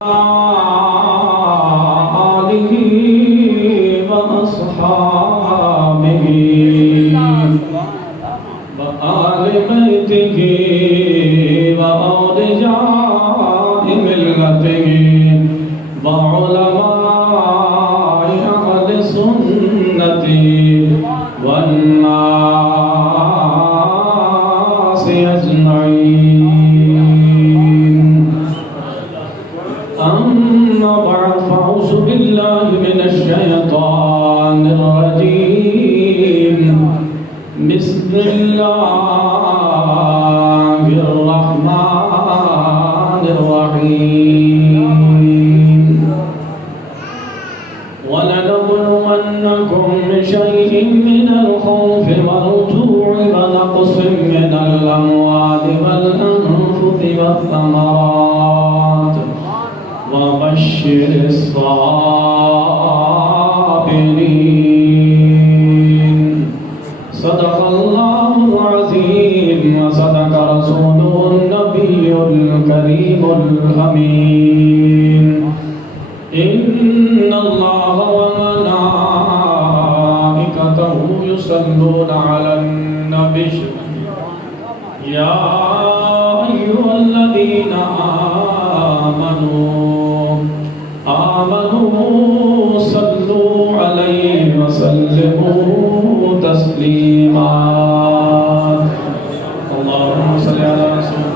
آلہ وأصحابہ وآل بیتہ وأولیاء ملتہ وعلماء اہل سنت والناس اجمعین اما بعد فاعوذ باللہ من الشیطان الرجیم بسم اللہ الرحمن الرحیم وَلَنَبْلُوَنَّكُمْ بِشَيْءٍ مِّنَ الْخَوْفِ وَالْجُوعِ وَنَقْصٍ مِّنَ الْأَمْوَالِ وَالْأَنفُسِ وَالثَّمَرَاتِ وَبَشِّرِ الصَّابِرِينَ صدق اللہ العظیم وصدق رسوله النبی الکریم الامین ان اللہ وملائکتہ یصلون علی النبی یا ایھا الذین آمنوا صلوا علیہ وسلموا تسلیما اللہم صلی علی رسول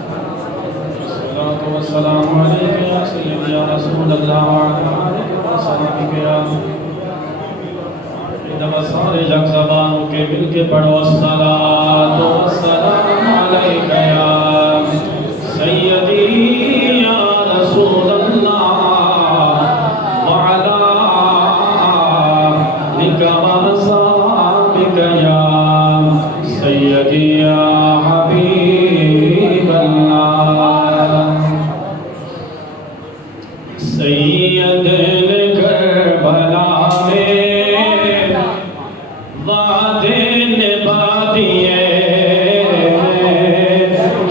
الصلاة والسلام علیکہ یا سیدی یا رسول اللہ وعلی آلہ وصحبہ یا سارے جگ زبانوں کے مل کے پڑھو الصلاة والسلام علیکہ یا سیدی یا رسول اللہ وعلی آلہ وصحبہ یا سیدی یا حبیب اللہ سید کربلا میں وعدے نبھا دیے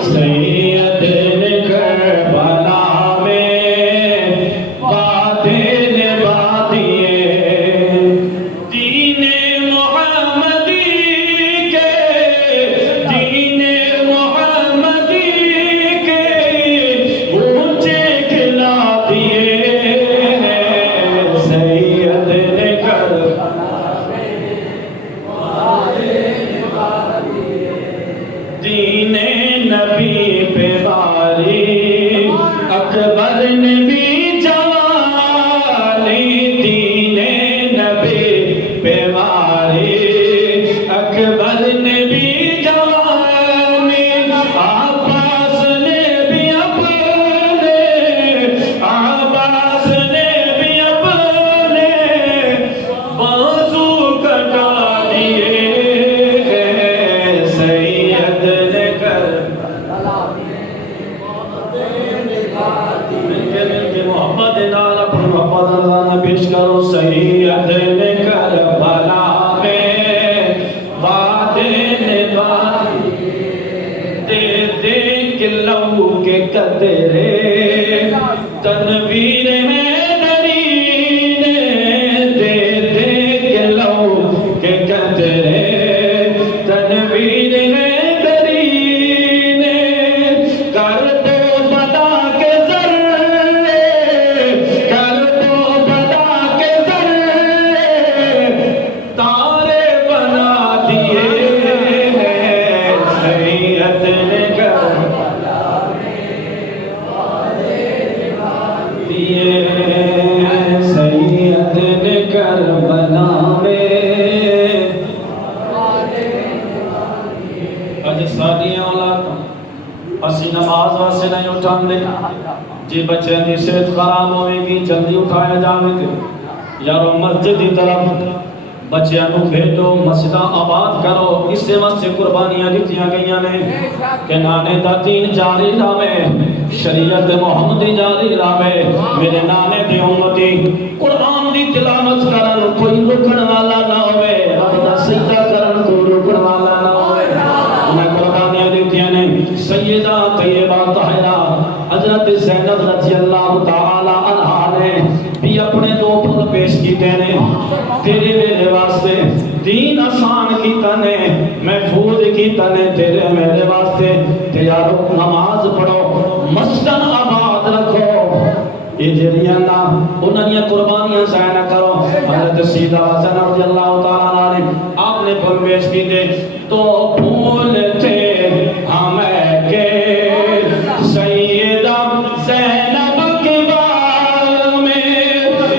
سید کربلا میں وعدے نبھا دیے دین محمدی کے اونچے کھلا دیے سید دین نبی پہ باری اکبر نے بھی جوانی دین نبی پہ باری اکبر نے بھی جوانی عباس نے بھی اپنے عباس نے بھی اپنے بازو کٹا دیے سید محمد نالا پر محمد اللہ پیش کرو سید نے کربلا میں وعدے نبھا دے دے کے لہو کے قطرے تنویر ہے نرین دے دے کے لہو کے قطرے تنویر ہے نرین کر دو بدا کے ذرے کر دو بدا کے ذرے تارے بنا دیے سید نے کربلا دیے سید نے کربلا میں اج ساڈیاں اولاد اسی نماز واسطے نہیں اٹھان دے جی بچے دی صحت خراب ہوئے گی جلدی اٹھایا جاوے تے یارو مسجد دی طرف بچیاں نو بھیجو مسجداں آباد کرو اس سے واسطے قربانیاں دتیاں گئیاں نے کہ نانے دا دین جاری رہے شریعت محمدی جاری رہے میرے نانے دی امتی قرآن دی تلاوت کرن کوئی رکن والا نہ ہوئے رب دا سجدہ کرن کوئی رکن والا نہ ہوئے انہیں قربانیاں دتیاں نے سیدہ طیبہ طاہرہ حضرت زینب رضی اللہ تعالی عنہا نے بھی اپنے دو پھل پیش کیتے نے تیرے میرے واسطے دین آسان کیتا نے محفوظ کیتا نے تیرے میرے واسطے تے یارو نماز پڑھو مسجد آباد رکھو یہ جڑیاں نا انہاں دی قربانیاں ضائع نہ کرو حضرت سیدہ زینب رضی اللہ تعالی عنہ نے آپ نے پھل پیش کیتے تو پھول تھے ہمیں کے سیدہ زینب کے بال میں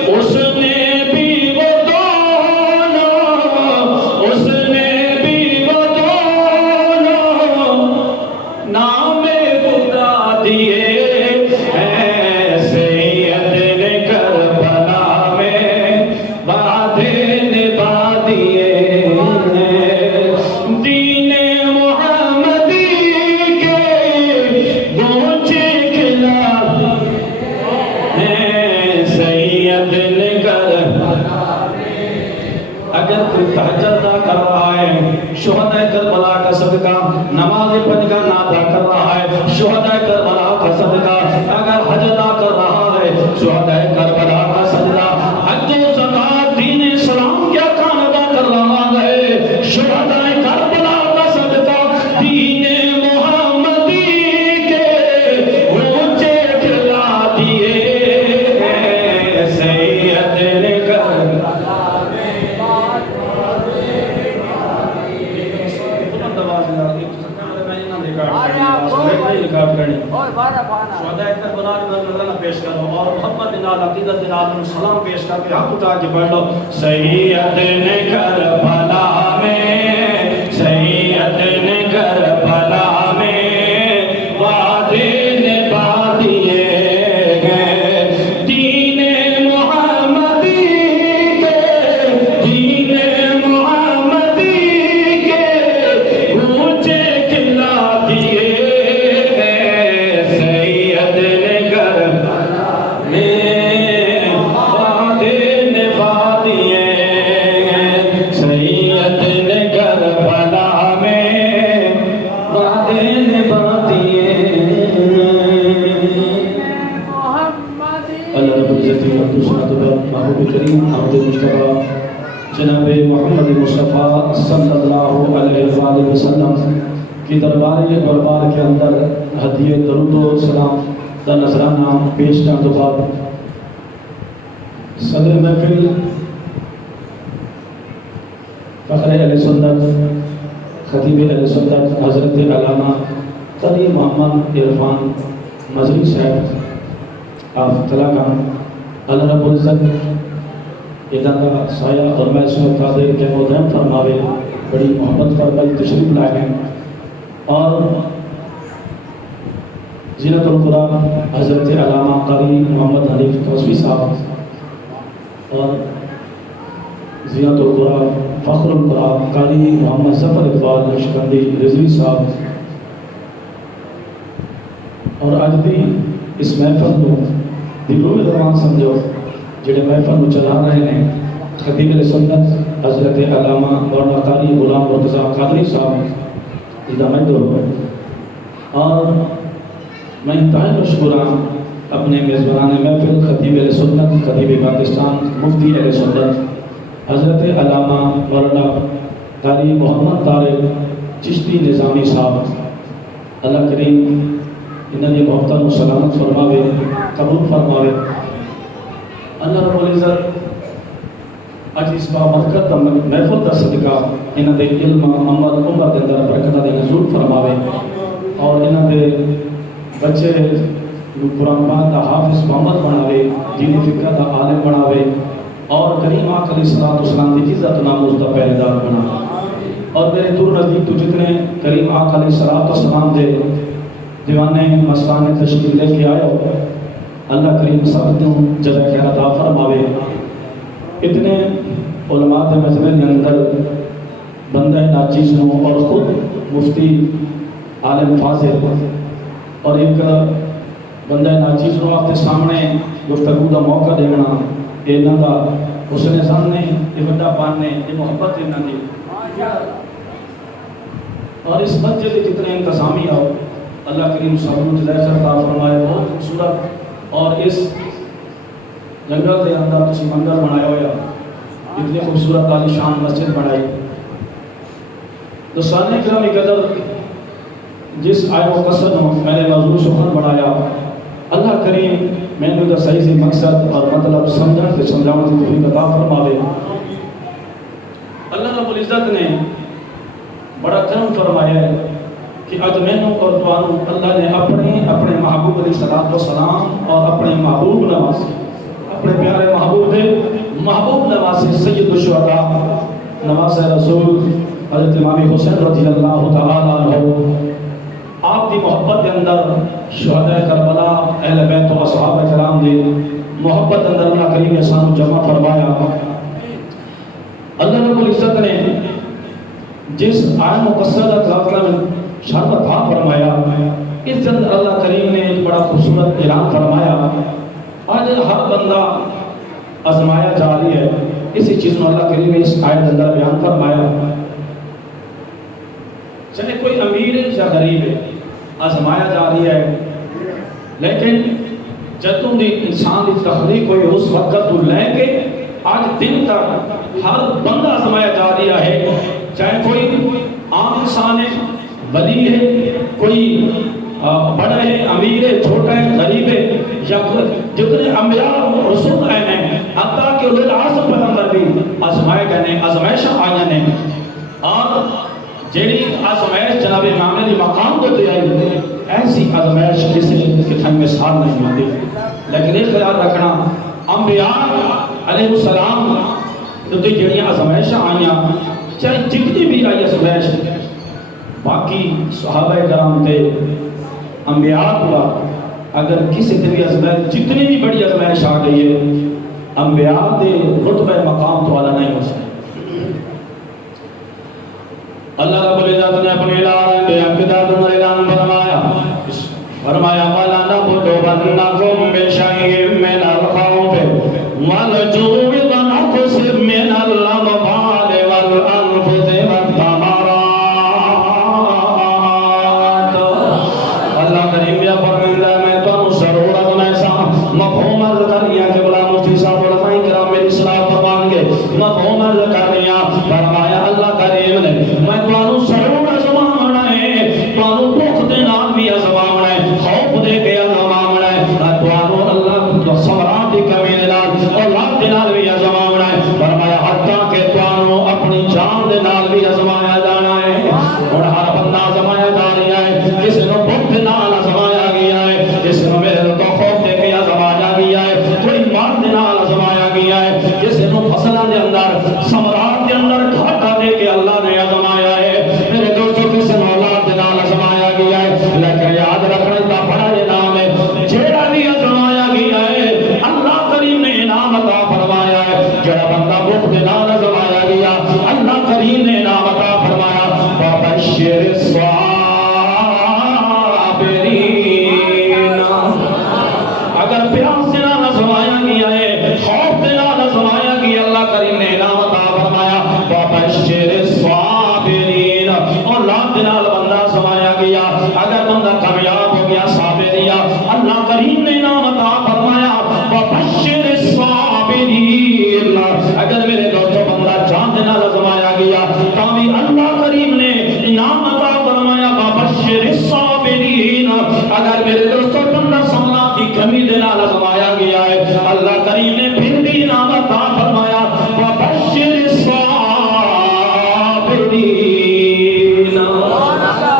اس نے بھی وہ دونوں اس نے بھی وہ دونوں نام خدا دیے ہیں سید نے کربلا میں وعدے نبھا دیے دین محمدی کے گونجے خلاف ہیں سید نے کربلا میں اگر کوئی تہجد نہ کر رہا ہے شہداء کربلا کا صدقہ نماز پڑھ کر نہ ادا کر رہا ہے شہداء کربلا کا صدقہ اگر حج نہ کر رہا ہے شہداء کربلا کا صدقہ حج و زکات دین اسلام کیا کام ادا کر رہا ہے شہداء کربلا کا صدقہ دین محمدی کے اونچے کھلا دیے ہیں سید نے کربلا میں شہداء کربلا کی نذرانہ پیش کرو اور محبت نال عقیدت نال سلام پیش کر کے ہاتھ اٹھا کے پڑھ لو سید نے کربلا میں سید نے کربلا میں وعدے نبھا دیے ہیں دین محمدی کے دین محمدی کے اونچے کھلا دیے جناب محمد مصطفیٰ صلی اللہ علیہ وآلہ وسلم کی دربار کے اندر ہدیہ درود و سلام دا نذرانہ پیش کرنے کے بعد صدر محفل فخر اہل سنت خطیب اہل سنت حضرت علامہ قاری محمد عرفان مظہری صاحب آپ طلع کام اللہ رب العزت ادھا کا سایہ اور میں سوئے قادر کے مدرم فرماوے بڑی محبت فرمائی تشریف لائے اور زینت القرآن حضرت علامہ قاری محمد حنیف قصوی صاحب اور زینت القرآن فخر القرآن قاری محمد ظفر اقبال نقشبندی رضوی صاحب اور آج بھی اس محفل کو دلوں میں دوان سمجھو جڑے محفل کو چلا رہے ہیں خطیب سنت حضرت علامہ مولانا قاری غلام مرتضیٰ قادری صاحب ادامت دو اور میں انتہائی مشکوران اپنے میزبان محفل خطیب سنت خطیب پاکستان مفتی اہل سنت حضرت علامہ مولانا قاری محمد طارق چشتی نظامی صاحب اللہ کریم انہوں نے محبتاً و سلامت فرماوے قبول فرماوے اللہ رب العزت اج اس بابرکت محفل دا صدقہ انہاں دے علم عمل عمر دے اندر برکتاں دے نزول فرماوے اور انہاں دے بچے قرآن پاک دا حافظ محمد بناوے دین فقہ دا عالم بناوے اور کریم آقا علیہ السلام دی عزت و ناموس دا پہریدار بناوے اور میرے دور نزدیک تو جتنے کریم آقا علیہ السلام دے دیوانے مستان تشکیل لے کے آئے ہو اللہ کریم سب دوں جزا خیر عطا فرماوے اتنے علماء دے مجمع کے اندر بندہ ناچیز ہوں اور خود مفتی عالم فاضل اور ایک بندہ ناچیز ہوں آپ کے سامنے گفتگو کا موقع دینا یہ دا حسن زن نے یہ بڑا پان نے یہ محبت انہوں دی اور اس مسجد جتنے انتظامی آؤ اللہ کریم سبحانہ وتعالی عطا فرمائے. بہت خوبصورت اور اس جنگل کے اندر تسی منظر بنایا ہوا اتنی خوبصورت عالی شان مسجد بنائی. دوستان کرام قدر جس آئے و قصد میں نے موضوع سخن بنایا اللہ کریم میں نے تو صحیح سے مقصد اور مطلب سمجھن سے سمجھاؤں سے توفیق عطا فرما دے. اللہ رب العزت نے بڑا کرم فرمایا ہے کہ اج مینوں اور تانوں اللہ نے اپنے محبوب علیہ الصلوۃ والسلام اور اپنے محبوب نواسے اپنے پیارے محبوب دے محبوب نواسے سید الشہداء نواسے رسول حضرت امام حسین رضی اللہ تعالی عنہ آپ دی محبت کے اندر شہداء کربلا اہل بیت و اصحاب کرام دی محبت اندر اللہ کریم نے سانو جمع فرمایا. اللہ رب العزت نے جس آئے مقصد ذاتنا میں شرف عطا فرمایا اس اندر اللہ کریم نے ایک بڑا خوبصورت اعلان فرمایا. آج ہر بندہ آزمایا جا رہی ہے اسی چیز میں اللہ کریم نے اس آیت اندر بیان فرمایا. چاہے کوئی امیر ہے یا غریب ہے آزمایا جا رہی ہے لیکن جدوں دی انسان دی تخلیق ہوئی اس وقت تو لے کے آج دن تک ہر بندہ آزمایا جا رہا ہے. چاہے کوئی عام انسان ہے ولی ہے کوئی بڑا ہے امیر ہے چھوٹا ہے غریب ہے یا جتنے انبیاء رسول آئے ہیں حتیٰ کہ اولو العزم پیغمبر بھی آزمائے گئے ہیں آزمائشاں آئیں ہیں. اور جیڑی آزمائش جناب امام علی مقام کو تے آئی ایسی آزمائش کسی کے تھنگ میں سال نہیں آتی. لیکن ایک خیال رکھنا انبیاء علیہ السلام تو جڑیاں آزمائشاں آئیاں چاہے جتنی بھی آئی آزمائش باقی صحابہ کرام تے انبیاء کو اگر کسی تے بھی آزمائش جتنی بھی بڑی آزمائش آ گئی ہے انبیاء دے رتبہ مقام تو اعلیٰ نہیں ہو سکتا. اللہ رب العزت نے اپنے اعلان میں عقیدت اور اعلان فرمایا وَلَا نَبْلُوَنَّكُمْ بِشَيْءٍ مِّنَ الْخَوْفِ وَالْجُوعِ وَنَقْصٍ مِّنَ الْأَمْوَالِ وَالْأَنفُسِ وَالثَّمَرَاتِ. اللہ کریم بیا فرمائے میں تو ضرور ایسا مفہوم عرض کر لیا کہ بلا مفتی صاحب علماء کرام میری اصلاح فرمان گے مفہوم عرض کر لیا. فرمایا اللہ کریم نے میں تو ضرور آزمانا ہے تو بخت دے نال بھی آزمانا ہے خوف دے کے آزمانا ہے تو اللہ ثمرات دی کمی دے نال اولاد دے نال بھی آزمانا ہے. فرمایا حتیٰ کہ تو اپنی جان دے نال بھی آزمایا جانا ہے. اور ہر بندہ آزمایا جا رہا ہے کسی نے بخت دے نال آزمایا گیا ہے کسی نے میرے تو خوف دے کے آزمایا گیا ہے کوئی مال دے نال آزمایا گیا ہے کسی نے فصلوں دے اندر ثمرات دے اندر گھاٹا دے کے اللہ نے آزمایا ہے. میرے دوستوں کسی نے اولاد دے نال آزمایا گیا ہے لیکن یاد رکھنا کا بڑا انعام ہے جیڑا بھی آزمایا گیا ہے اللہ کریم نے انعام عطا فرمایا ہے. جیڑا بندہ بخت دے نال آزمایا گیا اللہ کریم نے انعام عطا فرمایا. وَبَشِّرِ الصَّابِرِينَ اگر پیاس سے نال آزمایا گیا ہے خوف دے نال آزمایا گیا اللہ کریم نے انعام عطا فرمایا. وَبَشِّرِ الصَّابِرِينَ اولاد دے نال بندہ آزمایا گیا اگر بندہ کامیاب ہو گیا صابریا اللہ کریم نے انعام عطا فرمایا. وَبَشِّرِ الصَّابِرِينَ اگر میرے دوستوں بندہ جان دے نال آزمایا گیا تاں بھی اللہ کریم نے انعام عطا فرمایا. وَبَشِّرِ الصَّابِرِينَ اگر میرے دوستوں بندہ سماعت کی کمی دے نال آزمایا گیا ہے اللہ کریم نے پھر بھی انعام عطا فرمایا. وَبَشِّرِ الصَّابِرِينَ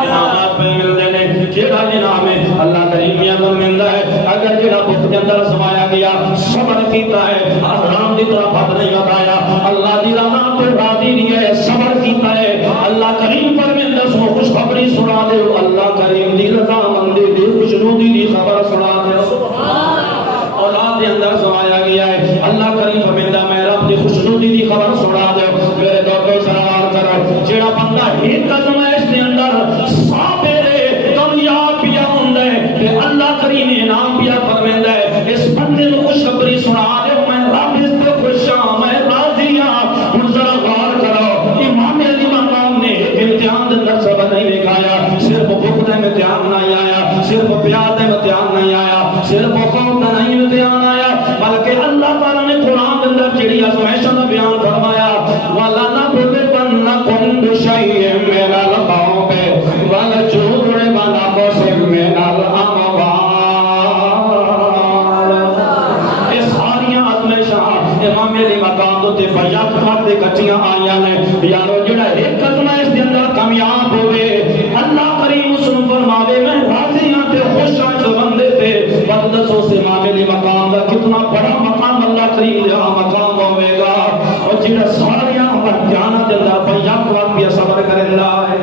انعامات پہ ملتے ہیں کیڑا انعام ہے اللہ کریم نے فرمایا ہے اگر جڑا بخت کے اندر آزمایا گیا صبر کیتا ہے حرام دی طرف ہاتھ نہیں لگایا اللہ دی رضا پہ راضی نہیں ہے صبر کیتا ہے اللہ کریم فرمایا سو خوشخبری سنا دے اللہ کریم دی رضا مندی دی خوشنودی دی خبر سنا دے. اولاد دے اندر آزمایا گیا ہے اللہ کریم فرمایا میں رب دی خوشنودی دی خبر سنا دے. میرے دوستو سلام کرو جیڑا بندہ ایک آزمائش دے اندر صابر ہے کامیاب پیا ہوندا ہے تے اللہ کریم انعام پیا فرمایا ہے اس بندے نو خوشخبری سنا دے میں رب اس تے خوش ہاں میں راضی ہاں. ہن ذرا غور کرو امام علی مقام نے ایک امتحان دے اندر صبر نہیں دکھایا صرف بخت دا امتحان نہ نہیں آیا، صرف پیار کا امتحان نہیں آیا، صرف خوف کا نہیں امتحان آیا، بلکہ اللہ تعالیٰ نے قرآن کے اندر جڑی آزمائشوں کا بیان فرمایا وَلَنَبْلِوَنَّكُمْ بِشَيْءٍ مِّنَ الْخَوْفِ وَالْجُوعِ وَنَقْصٍ مِّنَ الْأَمْوَالِ۔ یہ ساری آزمائشاں امام علی مقام تے بیعت کرتے کٹیاں آئیاں نے، یارو جڑا ایک آزمائش کے اندر کامیاب ہوئے اللہ کریم اس نے فرماوے میں راضی ہاں تے خوش ہاں اس بندے تے، بدلسو سے امام علی مقام دا کتنا بڑا مقام اللہ کریم دے مقام ہوئے گا، اور جڑا ساریاں امتحاناں دے اندر بیعت کرتے صبر کرندا ہے۔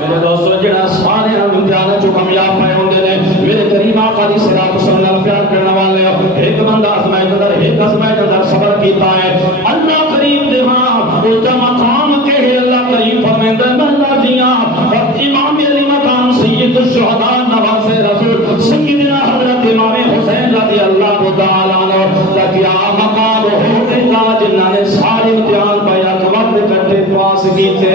میرے دوستو جڑا سارے امتحاناں چوں کامیاب پائے ہوندے نے، میرے کریم آقا علیہ الصلوۃ والسلام پیار کرنے والے ایک بندہ آزمائش اندر ایک آزمائش اندر صبر کیتا ہے، اللہ کریم دے ہاں اس دا مقام کہ اللہ کریم فرمائندا ہے میں راضیاں، اور امام علی مقام سید الشہداء نواز رسول سیدنا حضرت امام حسین رضی اللہ تعالی عنہ لگیا مقام ہوتے گا جنہاں نے سارے امتحان پایا وقت کٹے پاس کیتے۔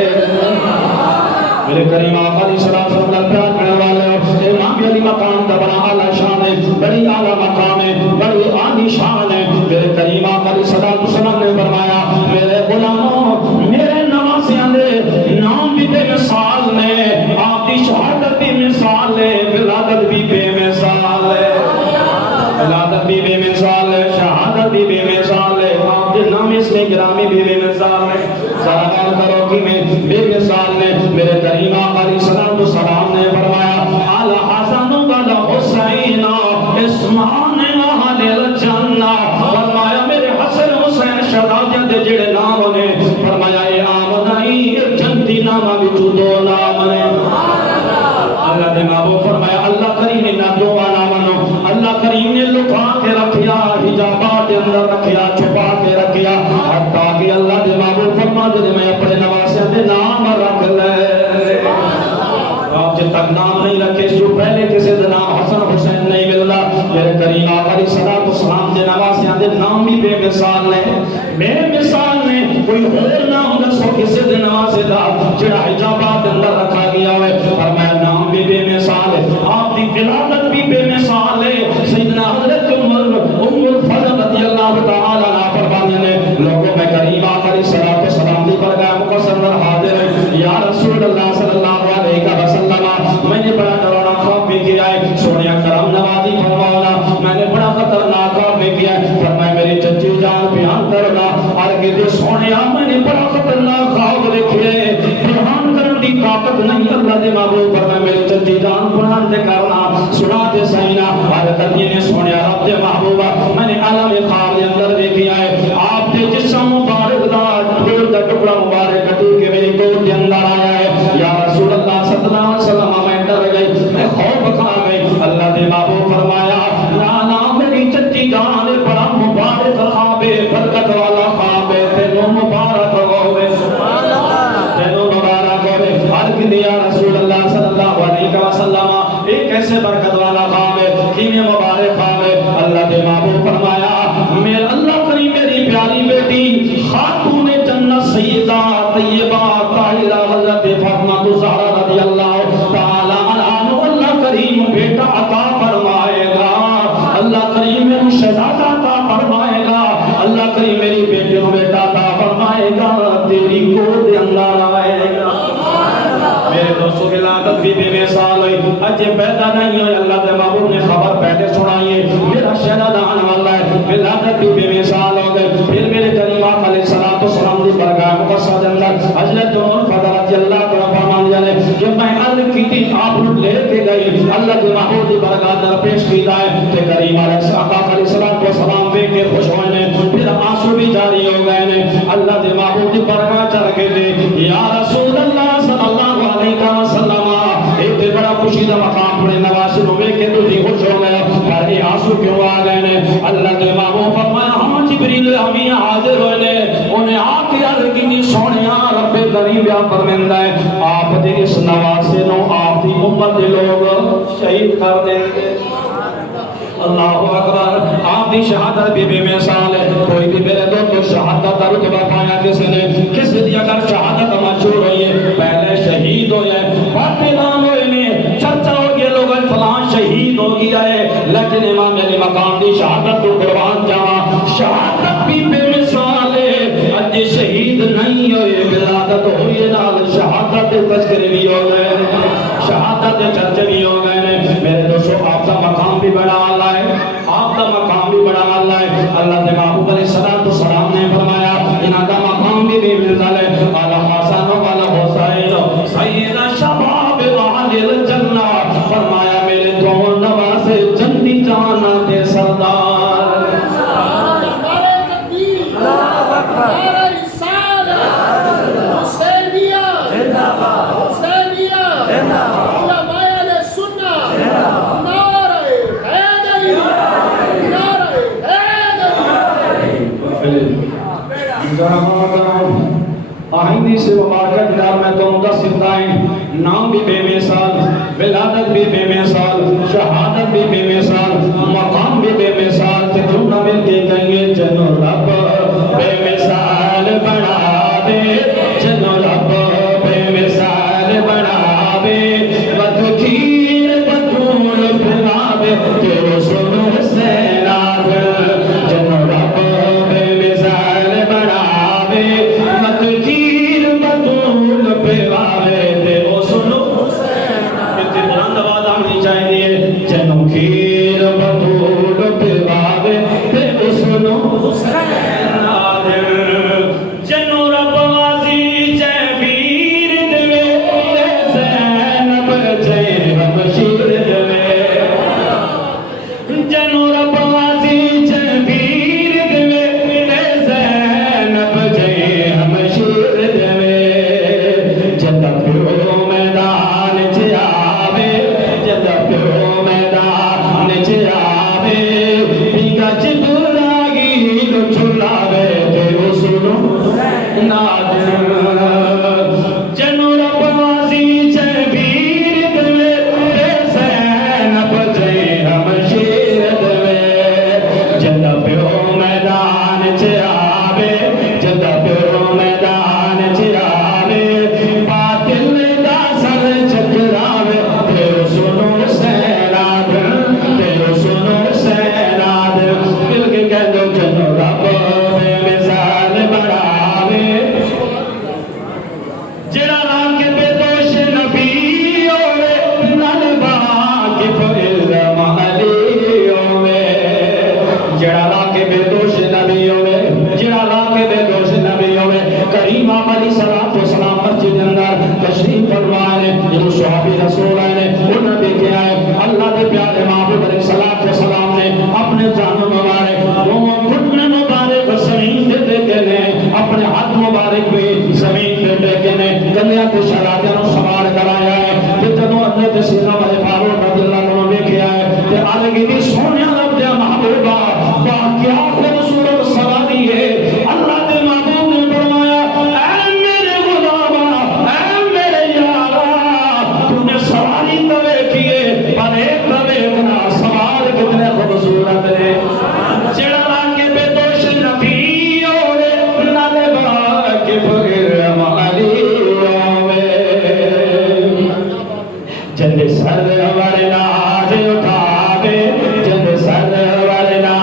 میرے کریم آقا علیہ السلام پیار کرنے والے امام علی مقام کا بڑا اعلیٰ شان ہے، بڑی اعلیٰ مقام ہے، بڑی عالی شان ہے۔ میرے کریم آقا علیہ السلام نے فرمایا میرے غلاموں میرے نواسیاں دے نام بھی بے مثال نے، آپ کی شہادت بھی مثال ہے، ولادت بھی بے مثال ہے، ولادت بھی بے مثال ہے، شہادت بھی بے مثال ہے، آپ کے نام اس میں گرامی بھی بے مثال ہے، ذرا کرو کہ میں بے مثال نے۔ میرے کریم آقا علیہ السلام نے فرمایا اعلی حسن و حسین اسمان اہل الجنہ، فرمایا میرے حسن حسین شہزادے دے جڑے نام نے، فرمایا اے عام نہیں جنتی نامہ وچوں دو نام نے۔ اللہ نے محبوب فرمایا اللہ کریم نے نہ دو ناموں اللہ کریم نے لکھا کے رکھیا، حجابات کے اندر رکھیا، چھپا کے رکھیا، حتیٰ کہ اللہ نے محبوب فرما دے میں اپنے نواسیاں دے نام رکھ لے۔ آپ جب تک نام نہیں رکھے اس جو پہلے کسی دے نام حسن حسین نہیں ملنا۔ میرے کریم آقا علیہ السلام دے نواسیاں دے نام بھی بے مثال نے، بے مثال نے، کوئی اور نام دسو کسی دے نواسے دا جڑا حجابات اندر رکھا گیا ہوئے، فرمایا نام بھی بے مثال ہے، آپ دی ولادت بھی بے مثال ہے۔ سیدنا حضرت ام الفضل رضی اللہ تعالی عنہ فرماتے ہیں لوگوں میں کریم آقا علیہ السلام دی برگاہ مقدس میں حاضر ہے، یا رسول اللہ صلی اللہ علیہ وسلم میں نے بڑا ڈرانا خواب بھی کیا ہے، سونے کرم نوازی فرمانا میں نے بڑا خطرناک خواب بھی کیا ہے، فرمایا میری چچی جان بیان کرنا، اور کہ سونے میں نے بڑا خطرناک خواب دیکھے بیان کرنے دی طاقت نہیں، اللہ دے محبوب فرمایا میری چچی جان بیان دے کرنا سنا دے سینا، اور کدی نے سونے رب دے محبوبہ میں نے عالم خواب دے اندر دیکھا ہے آپ دے جسم مبارک دا پھر دا ٹکڑا مبارک کٹی کے میری گود دے اندر آیا ہے، یا رسول اللہ صلی اللہ علیہ وسلم میں ڈر گئی، میں خوف کھا گئی۔ اللہ دے محبوب فرمایا نا میری چچی جان بڑا مبارک خواب ہے، برکت والا خواب ہے، تینوں مبارک ہوئے، تینوں مبارک ہوئے۔ ہر کی یا رسول اللہ صلی اللہ علیہ وسلم ایک ایسے برکت والا خواب ہے، کینے مبارک خواب ہے۔ اللہ دے محبوب فرمایا میرے اللہ کریم میری پیاری بیٹی خاتون جنت سیدہ طیبہ طاہرہ حضرت فاطمہ الزہرا رضی اللہ تعالی عنہا اللہ کریم بیٹا عطا فرمائے گا، اللہ کریم میرے شہزادہ عطا فرمائے گا، اللہ کریم میری بیٹی کو بیٹا عطا فرمائے گا، تیری گود کے اندر آئے گا۔ میرے دوستوں کی ولادت بھی بے مثال ہوئی، اجے پیدا نہیں ہوئی، اللہ کے محبوب نے خبر پہلے سنائی ہے میرا شہزادہ آنے والا ہے، ولادت بھی بے مثال ہو گئی۔ پھر میرے کریم آقا علیہ السلام دی برگاہ مقدسہ دے اندر حضرت عمر فاروق رضی اللہ تعالی فرمایا نے کہ میں عرض کی تھی آپ لے کے گئی اللہ کے محبوب دی برگاہ در پیش کیتا ہے کہ کریم علیہ السلام دیکھ کے خوش ہوئے نے، پھر آنسو بھی جاری ہو گئے نے، اللہ کے محبوب دی برگاہ چڑھ کے دے یا رسول اللہ صلی اللہ علیہ وسلم ایک بڑا خوشی دا مقام پڑے نواز نوے کے تجھے خوش ہو گیا، پر یہ آنسو کیوں آ گئے نے؟ اللہ کے محبوب فرمایا ہاں جبریل ہمیں حاضر ہوئے نے، انہیں آ کے عرض کی سونیا رب کریم یا فرماندا ہے آپ دے اس نواسے نو آپ دی امت دے لوگ شہید کر دیں گے۔ اللہ اکبر، آپ دی شہادت بھی بے مثال ہے، کوئی بھی میرے دوستو شہادت کا رتبہ پایا کسی نے، کسی دی اگر شہادت مشہور ہوئی ہے پہلے شہید ہوئے ہیں، باقی نام ہوئے نے، شہادت تو قربان جاواں شہادت بھی بے مثال ہے اج شہید نہیں ہوئے ولادت ہوئی نال شہادت دے تذکرے بھی ہو گئے شہادت دے چرچے بھی ہو گئے میرے دوستو آپ کا مقام بھی بڑا اعلیٰ ہے آپ کا مقام بھی بڑا اعلیٰ ہے اللہ کے محبوب علیہ السلام نے فرمایا انہاں کا مقام بھی بے مثال ہے اعلیٰ حسن و اعلیٰ حسین سید شباب اہل الجنہ فرمایا میرے دو نواز جنتی جانا کے سردار آئندی سے مبارکہ جناب میں تو مدثر دائیں نام بھی بے مثال ولادت بھی بے مثال شہادت بھی بے مثال مقام بھی بے مثال کہ تم نہ مل کے کہیں گے جنو رب بے مثال بنا دے جنو رب بے مثال بنا دے بدخیر بدول بنا دے تیرے سنو حسین آدھر جنو رب بے مثال بنا دے بدخیر بدول بنا دے تیرے سنو حسین اتنی بلند آواز آنی چاہیے جنو خیر بدول بنا دے تیرے سنو حسین آدھر جنو رب غازی جے ویر دوے تے زینب جے ہمشیر دوے جنو رب غازی جے ویر دوے تے زینب جے ہمشیر دوے جدا پیو میدان چ آوے جدا پیو میدان چ آوے بیگا جبرائیل چھلاوے تے سنو نادر جنو رب غازی جے ویر دوے تے زینب جے ہمشیر دوے جدا پیو میدان چ آوے جدا پیو میدان چ آوے باطل دا سر چکراوے تے سنو حسین آدر تے سنو حسین آدر مل کے کہہ دو جنو رب بے مثال بڑھاوے جڑا لا کے بے دوش نبی ہوئے نال واقف علم علی ہوئے جڑا لا کے بے دوش نبی ہوئے جڑا لا کے بے دوش نبی ہوئے کریم آقا علیہ السلام مسجد اندر تشریف فرمائے جو صحابی رسول آئے انہوں نے کیا ہے اللہ کے پیارے محبوب علیہ السلام نے اپنے جان مبارک وہ گھٹنے مبارک زمین دے دے کے نے اپنے ہاتھ مبارک بھی زمین دے دے کے نے گلیاں تے شرابیاں نو سوار کرایا ہے کہ جدوں حضرت سیدنا عمر فاروق رضی اللہ عنہ نے کیا ہے کہ آلگی دی سونیا لب دے محبوبہ واہ کیا خوبصورت سواری ہے اللہ دے محبوب نے فرمایا اے میرے غلامہ اے میرے یارا تو نے سواری تو دیکھیے پر ایک تو اتنا سوار کتنے خوبصورت ہے جڑا لا کے بے دوش نبی ہوئے نالے واقف علم علی ہوئے جند سر ورنا سے اٹھاوے جند سر ورنا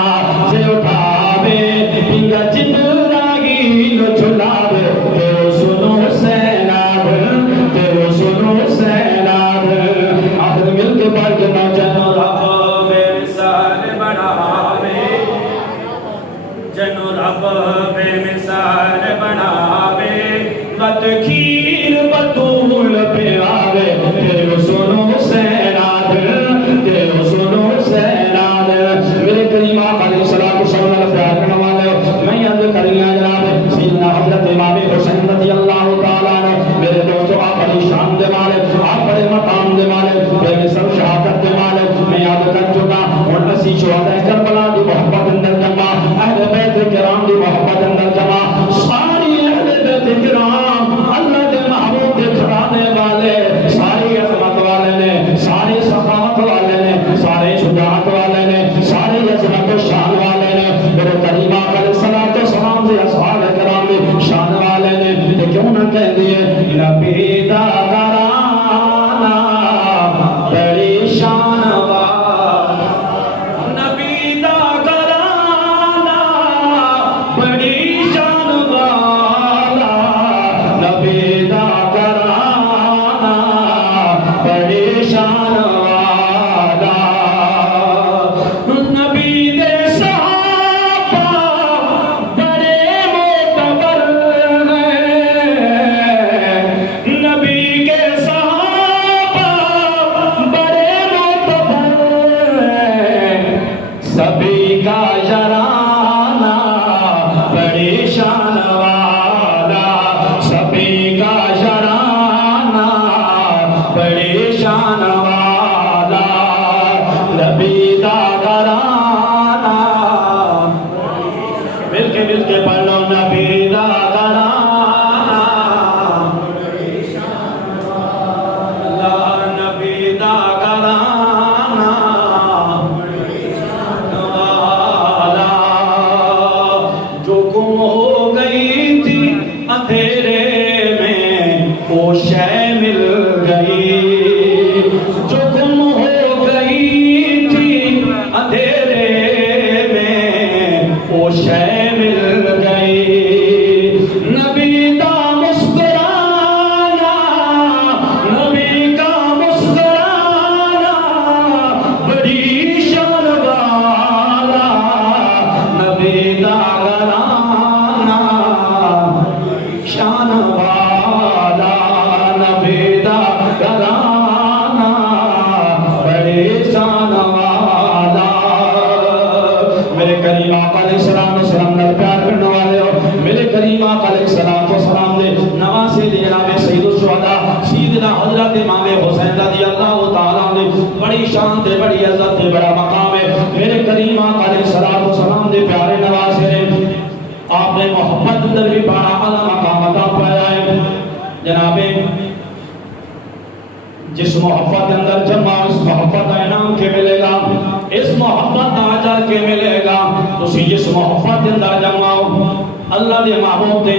سے اٹھاوے بنگا جبرائیل چھلاوے تیرے سنو حسین آدھر تیرے سنو حسین آدھر آخر مل کے پڑھ کے نہ جنو رب بے مثال بناوے جنو رب بے مثال بناوے بدخیر بدول پہ آوے تیرے سنو حسین آدھر تیرے حضرت امام حسین رضی اللہ تعالیٰ نے بڑی شان دے بڑی عزت دے بڑا مقام ہے میرے کریم آقا علیہ الصلوۃ والسلام دے پیارے نواسے نے آپ نے محبت اندر بھی بڑا اعلیٰ مقام عطا پایا ہے جناب جس محبت اندر جمع اس محبت کا انعام کے ملے گا اس محبت کا اجر کے ملے گا تسی جس محبت اندر جمع اللہ دے محبوب دے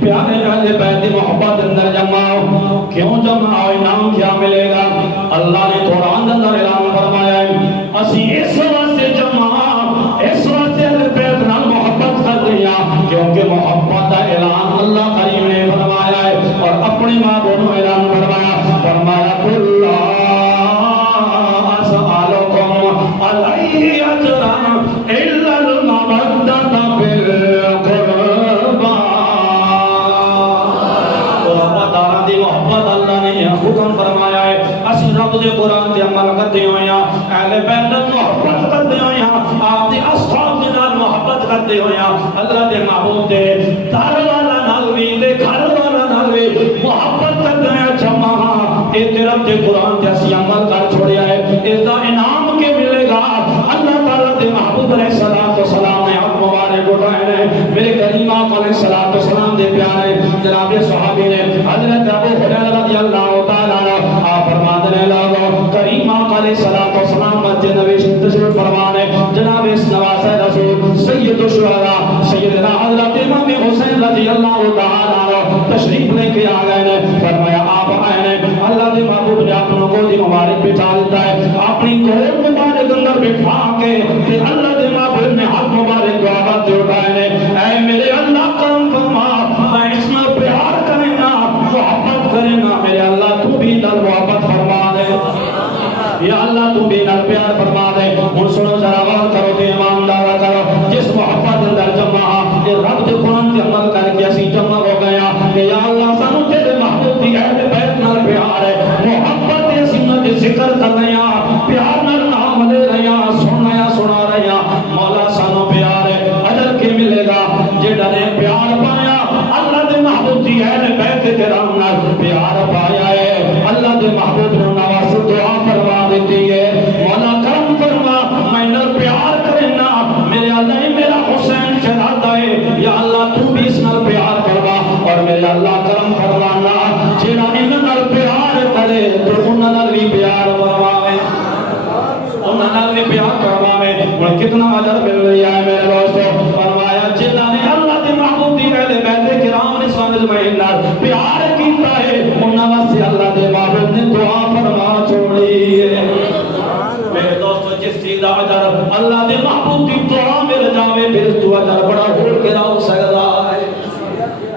پیارے اہل بیت دی محبت اندر جمع کیوں جمع انعام کیا ملے گا اللہ نے قرآن اندر اعلان فرمایا ہے اسی اس واسطے جمع اس واسطے اہل بیت نال محبت کر دیا کیونکہ محبت کا اعلان اللہ کریم نے فرمایا ہے اور اپنے محبوب نے اعلان فرمایا کل اسالکم علیہ اجرا الا المودۃ فی القربى محبت دی محبت اللہ نے حکم فرمایا ہے اسی رب دے قرآن تے عمل کرتے ہوئے ہیں اہل بیت محبت کرتے ہوئے ہیں آپ دے اصحاب دے نال محبت کرتے ہوئے ہیں اللہ دے محبوب دے دار والا نال وی دے گھر والا نال وی محبت کرتے ہیں جمع ایک رب دے قرآن تے اسی عمل کر چھوڑیا ہے اس دا انعام کے ملے گا اللہ تعالیٰ دے محبوب علیہ الصلوۃ والسلام نے حق مبارک اٹھائے نے میرے کریم آقا علیہ الصلوۃ والسلام دے پیارے جناب صحابی نے حضرت ابو ہریرہ رضی اللہ تعالیٰ عنہ آپ فرماتے ہیں لوگوں کریم آقا علیہ الصلوۃ والسلام مسجد نبوی تشریف فرمانے جناب اس نواسہ رسول سید الشہداء سیدنا حضرت امام حسین رضی اللہ تعالیٰ عنہ تشریف لے کے آ گئے نے فرمایا آپ آئے نے اللہ دے محبوب نے اپنوں کو دی مبارک بٹھا دیتا ہے اپنی گود مبارک اندر بٹھا کے پھر اللہ دے محبوب نے ہاتھ مبارک کو آباد دے اٹھائے نے اے میرے اللہ کرم فرما میں اس میں پیار کریں نا محبت کریں نا میرے اللہ تو بھی نال محبت فرما دے یا اللہ تو بھی نال پیار فرما دے ہن سنو ذرا غور کرو تے ایماندار کرو جس محبت اندر جمع یہ رب دے قرآن تے عمل کر کے اسی جمع ہو گیا کہ یا اللہ سانو تیرے محبوب دی اہل بیت نال پیار ہے محبت دے سنت دے ذکر کر رہے ہیں پیار نال نام لے رہے ہیں سنا رہے ہیں مولا سانو پیار ہے اجر کے ملے گا جڑا نے پیار پایا اللہ دے محبوب دی اہل بیت کرام نال پیار پایا ہے اللہ دے محبوب نے انہاں واسطے دعا فرما دیتی ہے مولا کرم فرما میں نال پیار کرنا میرے اللہ میرا حسین شہزادہ ہے یا اللہ تو بھی اس نال پیار فرما اور میرے اللہ کرم فرمانا جڑا انہاں نال پیار کرے تو انہاں نال بھی پیار فرماوے انہاں نال بھی پیار کرواوے اور کتنا اجر مل رہا ہے میرے دوستو فرمایا جنہاں نے اللہ دے محبوب دی اہل بیت کرام نے سن اجمعین نال پیار کیتا ہے انہاں واسطے اللہ دے محبوب نے دعا فرما چھوڑی ہے میرے دوستو جس چیز دا اجر اللہ دے محبوب دی دعا مل جاوے پھر اس تو اجر بڑا ہو کے ہو سکدا ہے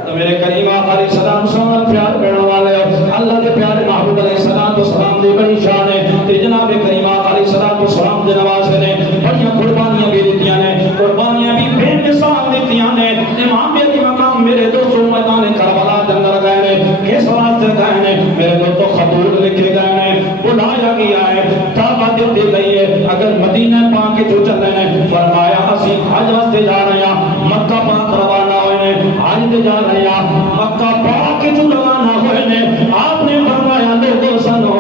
تو میرے کریم آقا علیہ السلام سن پیار کرنے والے اللہ دے پیارے محبوب علیہ السلام تو سلام دی بڑی شان ہے تے جناب کریم آقا علیہ السلام تو سلام دے نواسے نے بڑی قربانیاں بھی دتیاں نے قربانیاں بھی بے مثال دتیاں نے امام علی مقام میرے دوستوں میدان کربلا دے اندر گئے نے کس واسطے گئے نے میرے دوستوں خطوط لکھے گئے نے بلایا گیا ہے دعوت دی گئی ہے اگر مدینہ پاک کے جو چل رہے ہیں فرمایا اسی حج واسطے جا رہے ہیں مکہ پاک روانہ ہوئے نے حج تے جا رہے ہیں مکہ پاک کے جو روانہ ہوئے نے آپ نے فرمایا لوگوں سنو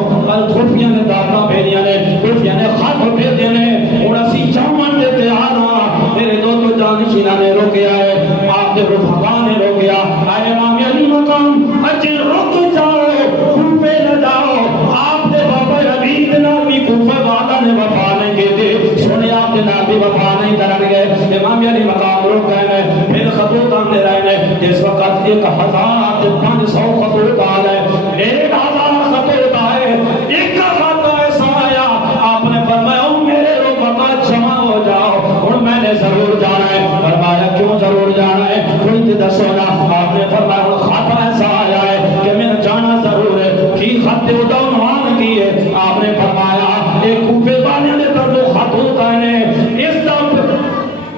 خفیہ نے دعوتاں بھیجیاں نے خفیہ نے خط بھیجے نے اور اسی جامن دے تیار ہوا میرے دوستوں جانشینہ نے روکیا ہے آپ کے رفقا نے روکیا اے امام علی مقام اجے رک جاؤ کوفے نہ جاؤ آپ دے بابا عبید نال بھی کوفے والا نے وفا نہیں کیتے سنے آپ دے نال بھی وفا نہیں کرن گے امام علی مقام رک گئے نے پھر خطوط آندے رہے نے جس وقت 1500 خطوط آ گئے 1000 خطوط آئے ایک خط ایسا آیا آپ نے فرمایا میرے رفقا جمع ہو جاؤ اور میں نے ضرور جانا ہے فرمایا کیوں ضرور جانا ہے کوئی تے دسو نا آپ نے فرمایا خط ایسا آیا ہے کہ میں جانا ضرور ہے کی خط ادا عنوان کی ہے آپ نے فرمایا ایک کوفے والے نے تو خطوط آئے نے اس دا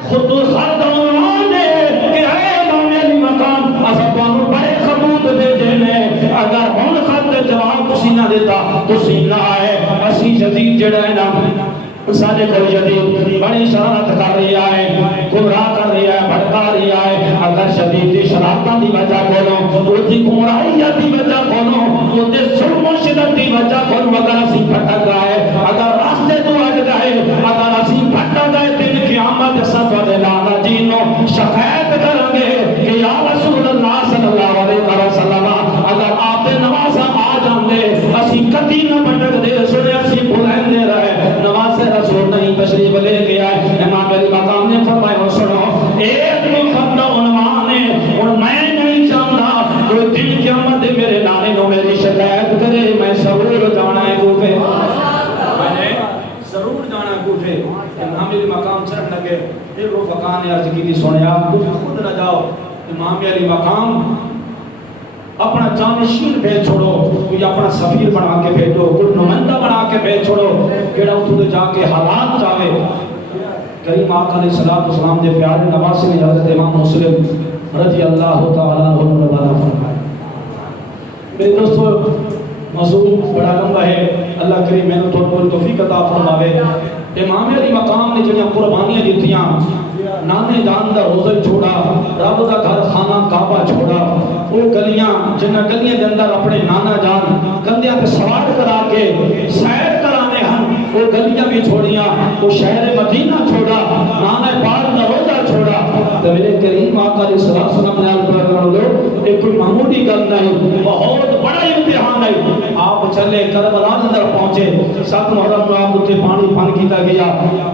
خود خط عنوان ہے کہ اے امام علی مقام اسبانو بڑے خطوط بھیجے نے اگر ہن خط جواب تسی نہ دیتا تسی نہ آئے اسی جدید جڑا ہے نا سارے کو یزید بڑی شرارت کر رہا ہے، گمراہ کر رہا ہے، بھٹکا رہا ہے. اگر شدید دی شرارتاں دی وجہ کولوں، اودی گمراہی دی وجہ کولوں، اودے ظلم و شدت دی وجہ کولوں اگر اسی بھٹک گئے، اگر راستے تو ہٹ گئے، اگر اسی بھٹک گئے دن قیامت اساں تواڈے نال جینوں شکایت کریں گے کہ یا رسول اللہ صلی اللہ علیہ وسلم اگر آپ دے نماز آ جاندے اسی کدی نہ بھٹک دے، سنے اسی بھلائندے رہے. نماز رسول نہیں تشریف لے کے آئے. امام علی مقام نے فرمایا سنو ایک مقدم عنوان ہے اور میں نہیں چاہتا کوئی دن قیامت میرے نانے نو میری شکایت کرے. میں ضرور جانا ہے کوفے، میں نے ضرور جانا ہے کوفے. امام علی مقام چڑھ لگے، پھر رفقا نے عرض کی سنیا کوفے خود نہ جاؤ. امام علی مقام اپنا جانشین بھیج چھوڑو، کوئی اپنا سفیر بنا کے بھیجو، کوئی نمائندہ بنا کے بھیج چھوڑو کیڑا اتنے جا کے حالات چاہے. کریم آقا علیہ السلام دے پیارے نواسے نے حضرت امام مسلم رضی اللہ تعالیٰ عنہ فرمایا. میرے دوستو موضوع بڑا لمبا ہے، اللہ کریم میں نے توفیق عطا فرماوے. امام علی مقام نے جنہیں قربانیاں دیتیاں، نانے جان دا روزہ چھوڑا، رب دا گھر خانہ کعبہ چھوڑا، وہ گلیاں جنہ گلیاں دے اندر اپنے نانا جان کندیاں تے سوار کرا کے سیر کرانے ہن، وہ گلیاں بھی چھوڑیاں، وہ شہر مدینہ چھوڑا، نانا پاک دا روزہ چھوڑا. تو میرے کریم آقا علیہ السلام نے عرض ایک کوئی معمولی گل نہیں، بہت بڑا امتحان ہے. آپ چلے کربلا اندر پہنچے، 7 محرم کو آپ اتنے پانی بند کیتا گیا،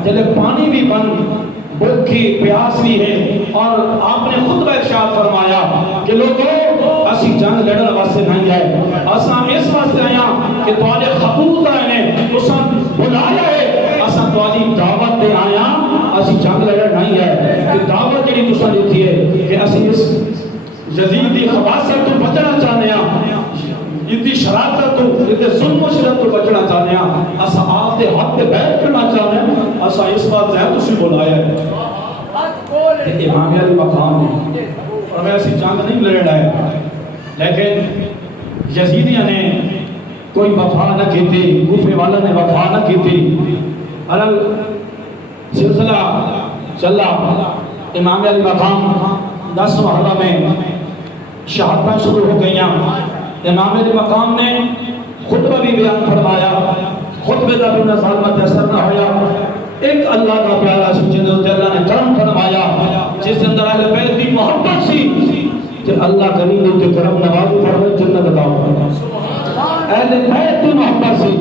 چلے پانی بھی بند، بھوکی پیاس بھی ہے. اور آپ نے خطبہ ارشاد فرمایا کہ لوگوں اسی جنگ لڑن واسطے نہیں آئے، اساں اس واسطے آیا کہ تواڈے خطوط آئے نے، تساں بلایا ہے، اساں تواڈی دعوت تے آیا، اسی جنگ لڑن نہیں آئے. کہ دعوت جڑی تساں دیتی ہے کہ اسی اس یزید دی خباثت تو بچنا چاہنے ہیں، اتنی شرارت تو اتنے ظلم و شدت تو بچنا چاہنے ہیں، اساں آپ دے حق تے بیعت کرنا چاہنے ہیں، اساں اس بات سے تسی بلایا ہے. امام علی مقام نے فرمایا ایسی جنگ نہیں لڑنا ہے، لیکن یزیدیاں نے کوئی وفا نہ کی تھی، کوفے والا نے وفا نہ کی تھی. الل سلسلہ چلا. امام علی مقام 10 محرم میں شہادتیں شروع ہو گئیاں. امام علی مقام نے خطبہ بھی بیان فرمایا، خطبے کا بھی نظر متاثر نہ ہویا. ایک اللہ کا پیارا سی جن اللہ نے کرم فرمایا، جس اندر اہل بیت کی محبت سی کہ اللہ کریم نے تے کرم نوازی فرمائے جنت عطا فرمائے. اہل بیت کی محبت سی.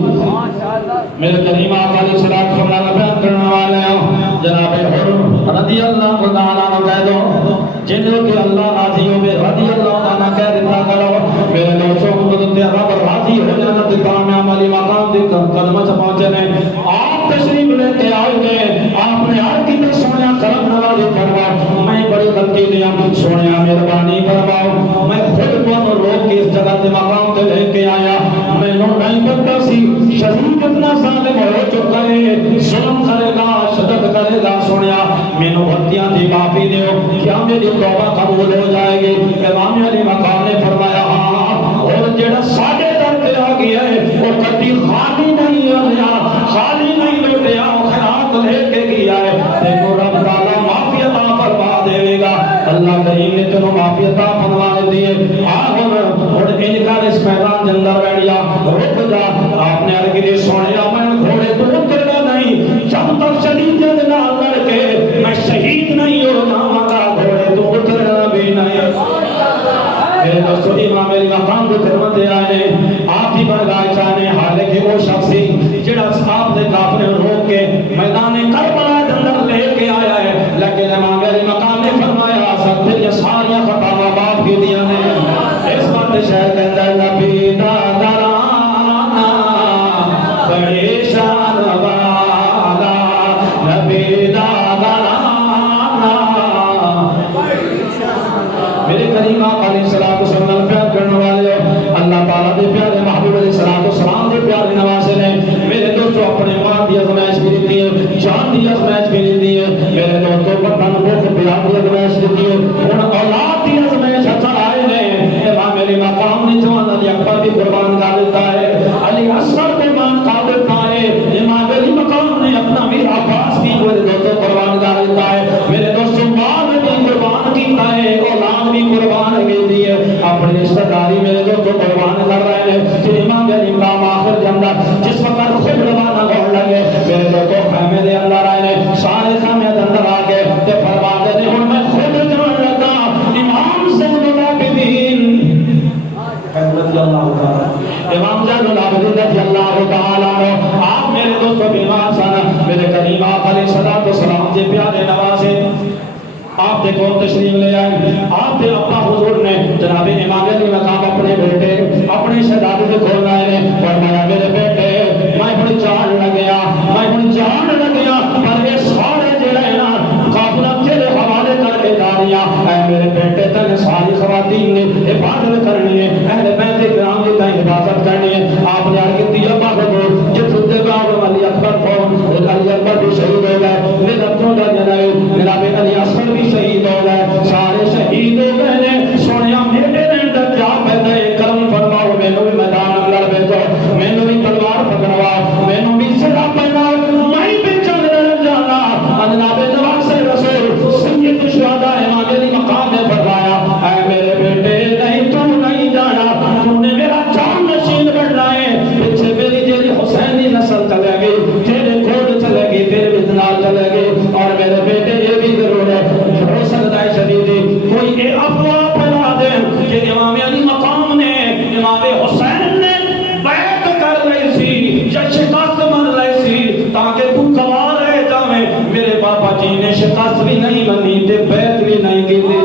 میرے کریم آقا علیہ الصلوۃ والسلام بیان کرنے والے ہیں جناب حر رضی اللہ تعالیٰ عنہ کہہ دو جن کے اللہ راضی ہوئے رضی اللہ تعالیٰ کہہ دیتا کرو. میرے دوستوں کو تے رب راضی ہو جانا تے کامیاب علی مقام دے قدموں سے پہنچے نے. آپ تشریف لے کے آئے گے، آپ نے ہر کی سونے کرم نوازی فرماؤ. میں بڑی غلطی دیا، سونے مہربانی فرماؤ، میں خود کو روک کے اس جگہ تے مقام تے لے کے آیا. میں نہیں پتا سی شدید اتنا ظالم ہو چکا ہے، ظلم کرے گا، شدت کرے گا. سنیا مینوں غلطیاں دی معافی دیو، کیا میری توبہ قبول ہو جائے گی؟ امام علی مقام نے فرمایا ہاں، اور جڑا ساڈے در تے آ گیا ہے وہ کبھی خالی نہیں آیا، خالی نہیں لوٹیا، خیرات لے کے گیا ہے. دیکھو رب تعالیٰ معافی عطا فرما دے گا. اللہ کریم نے تینوں معافی عطا فرما دی ہے. اور ان کا اس میدان کے اندر بیٹھ جا، رک جا. آپ نے عرض کی سونے میں گھوڑے تو اترنا نہیں جب تک شدید نہ لڑ کے میں شہید نہیں ہو جاؤں گا، گھوڑے تو اترنا بھی نہیں. میرے دوستو امام علی مقام کو خدمت دے آئے ہیں، آپ ہی برگاہ چاہنے. حالانکہ وہ شخصی جڑا آپ دے کافروں روک کے میدان کربلا کے اندر لے کے آیا ہے، لیکن امام علی مقام نے فرمایا سب یہ ساری خطاواں معاف کی دیا نے. اس بات شہر کے اندر نبی دا ترانہ بڑے شان والا، نبی دا ترانہ. میرے کریم آقا علیہ السلام پیار کرنے والے اللہ تعالیٰ دے پیارے محبوب علیہ السلام دے پیارے نوازے نے. میرے دوستو اپنے مال دی ازمائش بھی دیتی ہے، جان دی ازمائش بھی دیتی ہے. میرے دوستو وطن بھوک پیار دی ازمائش دیتی ہے، ان اولاد دی ازمائش اثر آئے نے. امام علی مقام نے جوان علی اکبر بھی قربان کر دیتا ہے، علی اصغر قربان کر دیتا ہے. تشریف لے آئے. آپ کے ابا حضور نے جناب امام علی مقام اپنے بیٹے اپنے شہزادے کو کھول آئے نے فرمایا میرے بیٹے میں ہن جان لگیا پر یہ سارے جڑے نا قافلہ تیرے حوالے کر کے جا رہی اے میرے بیٹے تن ساری خواتین نے عبادت کرنی ہے اہل بیت کرام کی تائیں حفاظت کرنی ہے. آپ نے عرض کی ابا حضور جس جگہ علی اکبر کو علی اکبر بھی شہید ہو گئے میرا چھوٹا جناب جناب علی اصغر بھی شہید ہو گئے سارے شہید ہو گئے نے سونیا میرے اندر کیا پیدا ہے کرم فرماؤ مینوں بھی میدان اندر بھیجو مینوں بھی تلوار پکڑوا مینوں بھی سلا پہناؤ میں بھی چل جانا. جناب نواز رسول سید الشہداء امام علی مقام نے فرمایا اے میرے بیٹے نہیں تو نہیں جانا تو نے میرا جان نشین بننا ہے پیچھے میری تیری حسینی نسل چلے گی تیرے گھوڑ چلے گی تیرے بدنال چلے گی اور میرے بیٹے یہ بھی ضرور ہے ہو سکتا ہے شدیدی کوئی اے افواہ پھیلا دے کہ امام علی مقام نے امام حسین نے بیعت کر رہی سی یا شکست من رہی سی تاکہ تو گواہ رہ جاویں میرے بابا جی نے شکست بھی نہیں منی تے بیعت بھی نہیں کی تھی.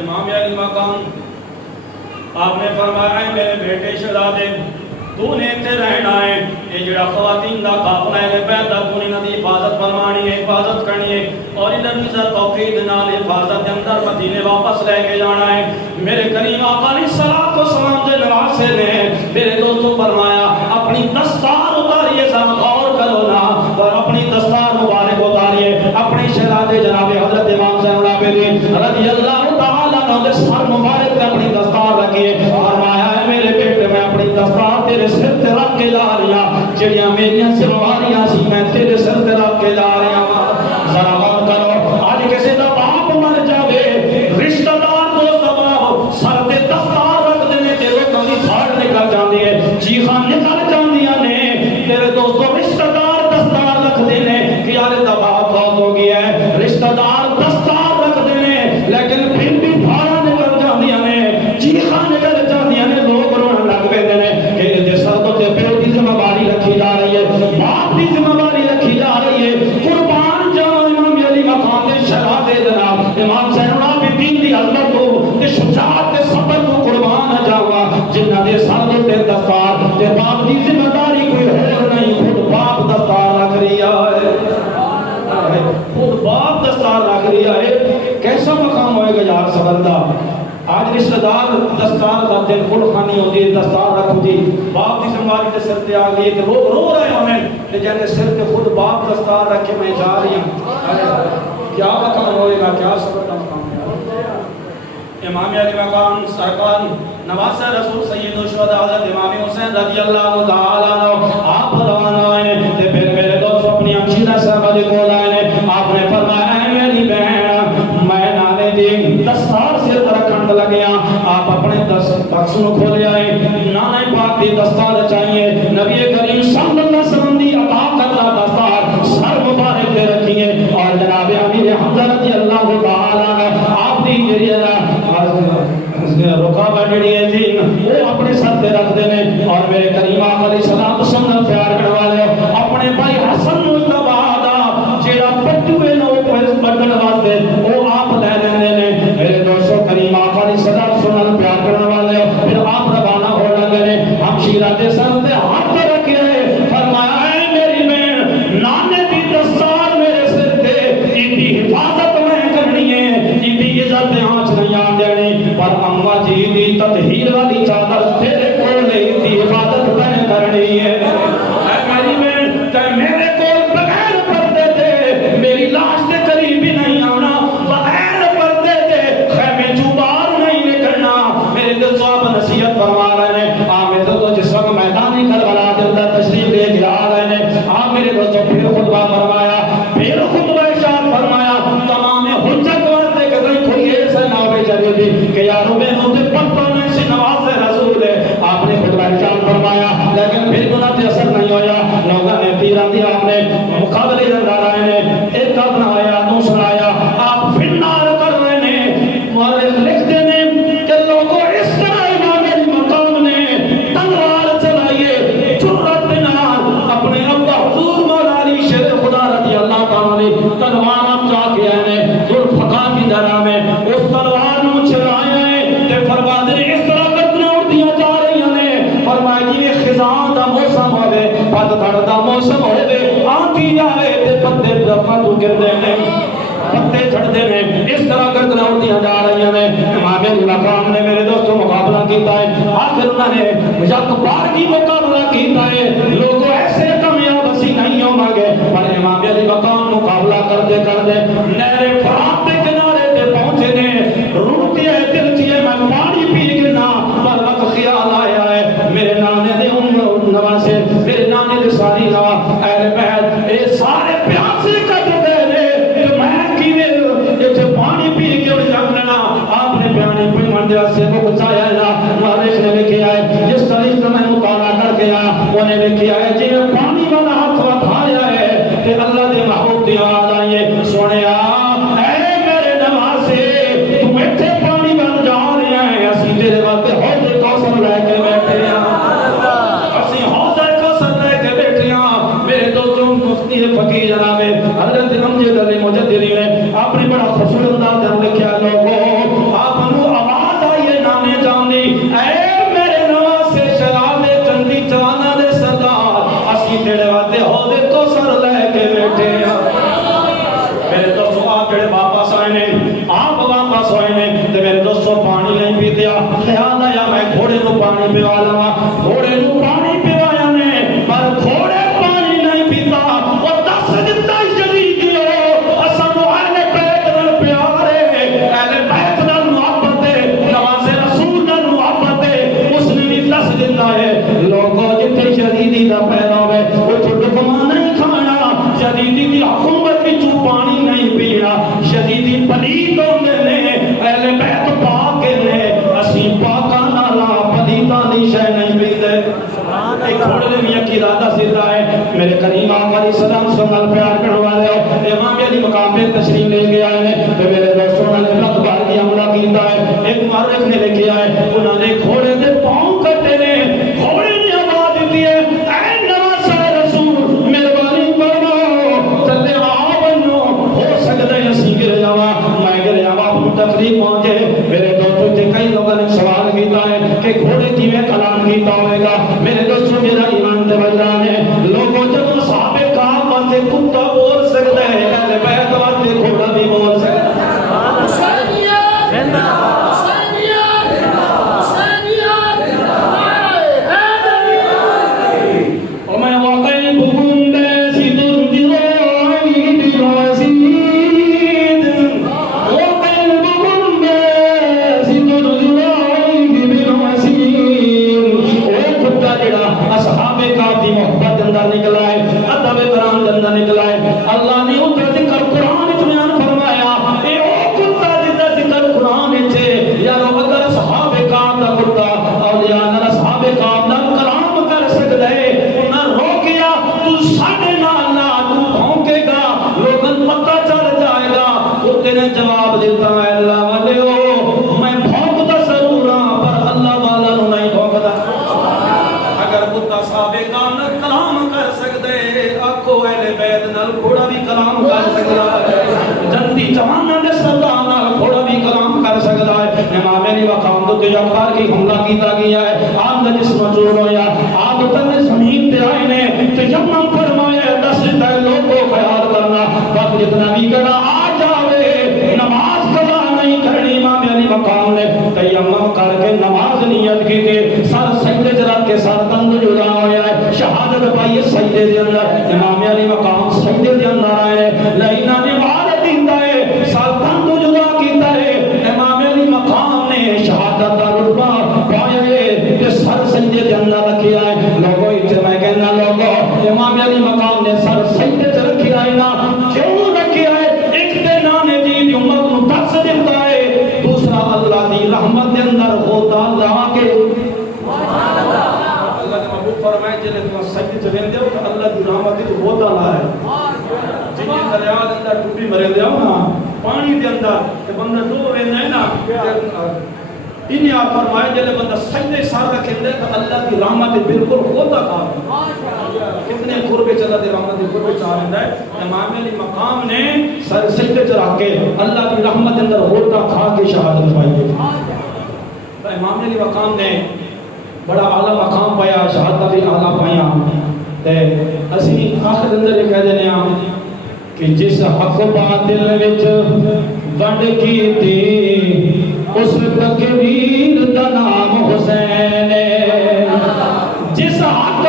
امام علی مقام آپ نے فرمایا ہے میرے بیٹے شہزادے تو نے اتنے رہنا ہے یہ جڑا خواتین دا قافلہ ہے پیدا تو نے انہاں دی حفاظت فرمانی ہے حفاظت کرنی ہے اور انہاں دی عزت توقید نال حفاظت کے اندر مدینے واپس لے کے جانا ہے. میرے کریم آقا علیہ الصلوۃ والسلام دے نواسے نے میرے دوستوں فرمایا اپنی دستار اتاریے ذرا غور کرو نا اور اپنی دستار مبارک اتاریے اپنے شہزادے جناب حضرت امام زین العابدین رضی اللہ تعالی عنہ کے سر مبارک پہ اپنی دستار رکھیے. فرمایا ہے میرے بیٹے میں اپنی دستار تیرے سر تے رکھ کے جا رہا جڑیاں میریاں ذمہواریاں سی میں تیرے سر تے رکھ کے جا رہا. ذرا غور کرو آج کسی دا باپ مر جاوے رشتہ دار دوست باپ سر تے دستار رکھ دینے تے لوکاں دی پھاڑ نکل جاندی ہے چیخاں نکل جاندیاں نے تیرے دوستو رشتہ دار دستار رکھ دینے کہ یار دا باپ فوت ہو گیا ہے رشتہ دار دستار رکھ دینے لیکن پھر بھی پھاڑاں نکل جاندیاں نے چیخاں نکل جاندیاں نے لوگ رونے لگ پے نے کہ دے سر تو تے پیو دی ذمہ داری رکھی جا رہی ہے باپ دی ذمہ داری رکھی جا رہی ہے. قربان جاؤ امام علی مقام دے شہزادے جناب امام زین العابدین دی عظمت کو تے شجاعت تے صبر کو قربان جاوا جنہاں دے سر تے دستار تے باپ دی ذمہ داری کوئی اور نہیں خود باپ دستار رکھ رہا ہے خود باپ دستار رکھ رہا ہے. کیسا مقام ہوئے گا یار سبندہ آج رشتہ دار دستار کا دن کھل خانی ہوتی ہے دستار رکھو جی باپ کی ذمہ تے سر تے آ گئی کہ رو رہے ہمیں کہ جانے سر تے خود باپ دستار رکھ کے میں جا رہی ہوں کیا مقام ہوئے گا کیا صبر کا مقام ہے. امام علی مقام سرکار نواز رسول سید الشہداء حضرت امام حسین رضی اللہ تعالی عنہ آپ روانہ آئے تے پھر میرے دوست اپنی ہمشیرہ صاحبہ دے کول آئے آپ نے فرمایا ہے میری بہن میں نانے دی دستار سے رکھن لگیا آپ اپنے بکس نو کھولے آئے نانے پاک دی دستار چاہیے نبی کریم صلی اللہ علیہ وسلم دی عطا کردہ دستار سر مبارک دے رکھیے اور جناب امیر حمزہ رضی اللہ تعالی عنہ آپ دی جریہ رکابہ جڑی ہے جی وہ اپنے سر پہ رکھ دینے اور میرے کریم آقا علیہ السلام سمجھ پیار کرنے والے اپنے بھائی حسن مجتبہ جیڑا پٹوے لو بڑھن واسطے وہ آپ لے لینے نے میرے دوستوں کریم آقا علیہ السلام سمجھ پیار کرنے والے پھر آپ روانہ ہو لگے ہم شیرہ دے سر دے ہاتھ رکھے فرمایا ہے میری بہن نانے دی دستار میرے سر دے ان دی حفاظت میں کرنی ہے ان دی عزت آنچ نہیں آن دینی پر اماں جی دی تطہیر والی چادر تیرے کولے دی حفاظت میں کرنی ہے. اے میری بہن تے میرے کول بغیر پردے دے میری لاش دے قریب بھی نہیں آنا بغیر پردے دے خیمے چوں باہر نہیں نکلنا میرے دل صاحب نصیحت فرما رہے ہیں آمین تو جس وقت میدانی کربلا دے اندر تشریف لے کے آ رہے ہیں آپ میرے دوستوں پھر خطبہ فرمایا پھر خطبہ ارشاد فرمایا تمام حجت واسطے کہ کوئی ایسا نہ ہوئے جلدی کہ یاروں میں مجھے پتہ نہیں سے نواز رسول ہے آپ نے خطبہ ارشاد فرمایا لیکن پھر پت جھڑ دا موسم ہوے آندھی آئے تے پتے درختاں تو گردے نے پتے جھڑتے ہیں اس طرح گردناں اڑدیاں جا رہی ہیں امام علی مقام نے میرے دوستوں مقابلہ کیتا ہے آخر انہوں نے یک بار کی مقابلہ کیتا ہے لوگوں ایسے کامیاب اسی نہیں ہوں گے پر امام علی مقام مقابلہ کرتے کرتے نہر فرات کے کنارے تے پہنچے نے روٹی ہے دل چیئے میں پانی پی گرنا پر وقت خیال آیا ہے میرے نانے دے نواسے میرے نانے دے ساری نا اہل بیت اے سارے پیاسے کٹتے ہیں تو میں کیویں جے پانی پی کے اڑ جانا آپ نے بیان پہ مندیا سے کو بچایا ہے مالک نے لکھا ہے جس طرح سے میں مطالعہ کر گیا انہوں نے لکھا ہے جے پانی والا ہاتھ اٹھایا ہے کہ اللہ دے محبوب دی آواز آئی ہے سونیا اے میرے نواسے تم ایتھے پانی بن جا رہے ہیں اسی تیرے واسطے حوض کوثر لے کے بیٹھے ہیں اسی حوض کوثر لے کے بیٹھے ہیں میرے دوستوں مفتی فقیر جناب حضرت امجد علی مجددی نے اپنی بڑا خوبصورت انداز میں لکھا لوگوں آپ نو آواز آئیے نانے جاندی اے میرے نواسے شراب چندی جوانا دے سردار اسی تیرے واسطے حوض کوثر لے کے بیٹھے ہیں میرے دوستوں آپ جڑے واپس آئے نے آپ واپس آئے نے تے میرے دوستوں پانی نہیں پیتے خیال آیا میں گھوڑے نو پانی پیوا لواں گھوڑے نو پانی پیوایا نے پر گھوڑے پانی نہیں پیتا او دس دتا یزیدیو اساں نو اہل بیت نال پیار ہے اہل بیت نال محبت ہے نواز رسول نال محبت ہے اس نے بھی دس دتا ہے لوگوں جتھے یزیدی دا پیرو ہے اوتھے لقمہ نہیں کھانا یزیدی دی حکومت وچ پانی نہیں پینا یزیدی پلیت ہوندے نے اہل بیت پاک نے اسی پاکاں نال پلیتاں دی شے نہیں پیندے ایک گھوڑے نے میاں کی ارادہ سیدھا ہے میرے کریم آقا علیہ السلام سے نال پیار کرنے والے ہو امام علی مقام پہ تشریف لے کے آئے ہیں تو میرے دوستوں نے رت بھر کی حملہ کیتا ہے ایک مورخ نے لکھا ہے انہوں نے گھوڑے دے پاؤں کٹے نے گھوڑے نے آواز دی ہے اے نواسہ رسول مہربانی فرماؤ چلے آ بنو ہو سکتا ہے اسی گر جاواں میں گر جاواں تکلیف پہنچے میرے دوستوں تے کئی لوگوں نے سوال کیتا ہے کہ گھوڑے کیویں کلام کیتا ہوئے گا میرے دوستوں میرا ایمان تے وجدان ہے لوگوں جب صحابہ کرام واسطے کتا بول سکتا ہے اہل بیت واسطے گھوڑا بھی بول سکتا ہے اللہ نے ان کا ذکر قرآن میں بیان فرمایا اے او کتا جدا ذکر قرآن میں یارو اگر صحابہ کرام دا کتا اولیاء نال صحابہ کرام دا کلام کر سکدا ہے انہاں روکیا تو ساڈے نال نہ تو بھونکے گا لوگوں پتہ چل جائے گا کتے نے جواب دیتا ہے اللہ والےو میں بھونکدا ضرور ہاں پر اللہ والا نو نہیں بھونکدا اگر کتا صحابہ کرام دا کلام کر سکدے آکھو اہل بیت نال گھوڑا بھی کلام کر سکتا ہے جنتی جوانہ دے سردار نال گھوڑا بھی کلام کر سکتا ہے امام علی مقام تو تجار کی حملہ کیتا گیا ہے آپ کا جسم چور ہویا آپ تن زمین تے آئے نے تیمم فرمایا دس تے لوگ کو خیال کرنا وقت جتنا بھی کرنا آ جاوے نماز قضا نہیں کرنی امام علی مقام نے تیمم کر کے نماز نیت کی تھی سر سجدے رکھ کے سر تند جدا ہویا ہے شہادت پائی سجدے دے اندر امام علی مقام سجدے دے اندر آئے لینا نوار دیندا ہے سر تند جدا کیتا ہے امام علی مقام نے شہادت دا رتبہ پایا ہے کہ سر سجدے دے اندر رکھیا ہے لوگوں اتنے میں کہنا لوگوں امام علی مقام نے سر سجدے تے رکھیا ہے نا کیوں رکھیا ہے ایک تے نانے دی امت نو دس دیندا ہے دوسرا اللہ دی رحمت دے اندر ہوتا لا کے اللہ نے محبوب فرمائے جلے تو سجدے تے ویندے ہو کہ اللہ دی رحمت دی ہوتا لا ہے جن دریا دے اندر ڈوبی مرے دے ہو نا پانی دے اندر تے بندہ ڈوب ویندا ہے نا انہیں آپ فرمائے جلے بندہ سجدے سار رکھیں دے تو اللہ کی رحمت بالکل ہوتا کھا کتنے قربے چلا دے رحمت قربے چاہ رہا ہے امام علی مقام نے سر سجدے چلا کے اللہ کی رحمت اندر ہوتا کھا کے شہادت پائی ہے امام علی مقام نے بڑا اعلیٰ مقام پایا شہادت بھی اعلیٰ پایا اسی آخر اندر یہ کہہ دینے کہ جس حق باطل وچ ونڈ کی تھی اس تکبیر دا نام حسین ہے. جس حق